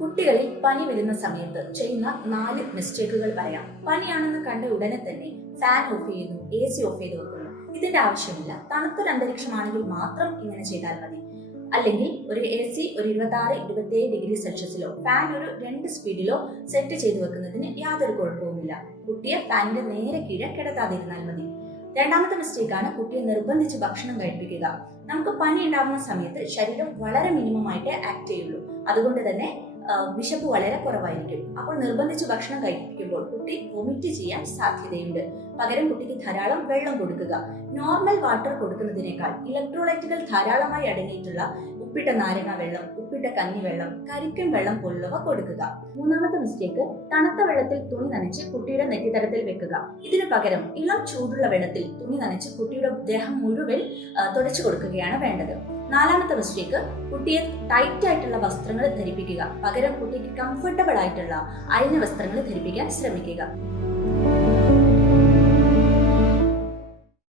കുട്ടികളിൽ പനി വരുന്ന സമയത്ത് ചെയ്യുന്ന 4 മിസ്റ്റേക്കുകൾ പറയാം. പനിയാണെന്ന് കണ്ട ഉടനെ തന്നെ ഫാൻ ഓഫ് ചെയ്യുന്നു, AC ഓഫ് ചെയ്ത് വെക്കുന്നു. ഇതിന്റെ ആവശ്യമില്ല. തണുത്തൊരു അന്തരീക്ഷമാണെങ്കിൽ മാത്രം ഇങ്ങനെ ചെയ്താൽ മതി. അല്ലെങ്കിൽ ഒരു AC ഒരു 26-27 ഡിഗ്രി സെൽഷ്യസിലോ ഫാൻ ഒരു 2 സ്പീഡിലോ സെറ്റ് ചെയ്ത് വെക്കുന്നതിന് യാതൊരു കുഴപ്പവുമില്ല. കുട്ടിയെ ഫാനിന്റെ നേരെ കീഴെ കിടത്താതിരുന്നാൽ മതി. രണ്ടാമത്തെ മിസ്റ്റേക്കാണ് കുട്ടിയെ നിർബന്ധിച്ച് ഭക്ഷണം കഴിപ്പിക്കുക. നമുക്ക് പനി ഉണ്ടാകുന്ന സമയത്ത് ശരീരം വളരെ മിനിമം ആയിട്ട് ആക്ട് ചെയ്യുള്ളൂ. അതുകൊണ്ട് തന്നെ വിശപ്പ് വളരെ കുറവായിരിക്കും. അപ്പോൾ നിർബന്ധിച്ച് ഭക്ഷണം കഴിപ്പിക്കുമ്പോൾ കുട്ടി വൊമിറ്റ് ചെയ്യാൻ സാധ്യതയുണ്ട്. പകരം കുട്ടിക്ക് ധാരാളം വെള്ളം കൊടുക്കുക. നോർമൽ വാട്ടർ കൊടുക്കുന്നതിനേക്കാൾ ഇലക്ട്രോലൈറ്റുകൾ ധാരാളമായി അടങ്ങിയിട്ടുള്ള ഉപ്പിട്ട നാരങ്ങ വെള്ളം, ഉപ്പിട്ട കഞ്ഞിവെള്ളം, കരിക്കൻ വെള്ളം പോലുള്ളവ കൊടുക്കുക. മൂന്നാമത്തെ മിസ്റ്റേക്ക്, തണുത്ത വെള്ളത്തിൽ തുണി നനച്ച് കുട്ടിയുടെ നെറ്റിത്തടത്തിൽ വെക്കുക. ഇതിനു പകരം ഇളം ചൂടുള്ള വെള്ളത്തിൽ തുണി നനച്ച് കുട്ടിയുടെ ദേഹം മുഴുവൻ തുടച്ചു കൊടുക്കുകയാണ് വേണ്ടത്. നാലാമത്തെ മിസ്റ്റേക്ക്, കുട്ടിയെ ടൈറ്റ് ആയിട്ടുള്ള വസ്ത്രങ്ങൾ ധരിപ്പിക്കുക. പകരം കുട്ടിക്ക് കംഫർട്ടബിൾ ആയിട്ടുള്ള അയഞ്ഞ വസ്ത്രങ്ങൾ ധരിപ്പിക്കാൻ ശ്രമിക്കുക.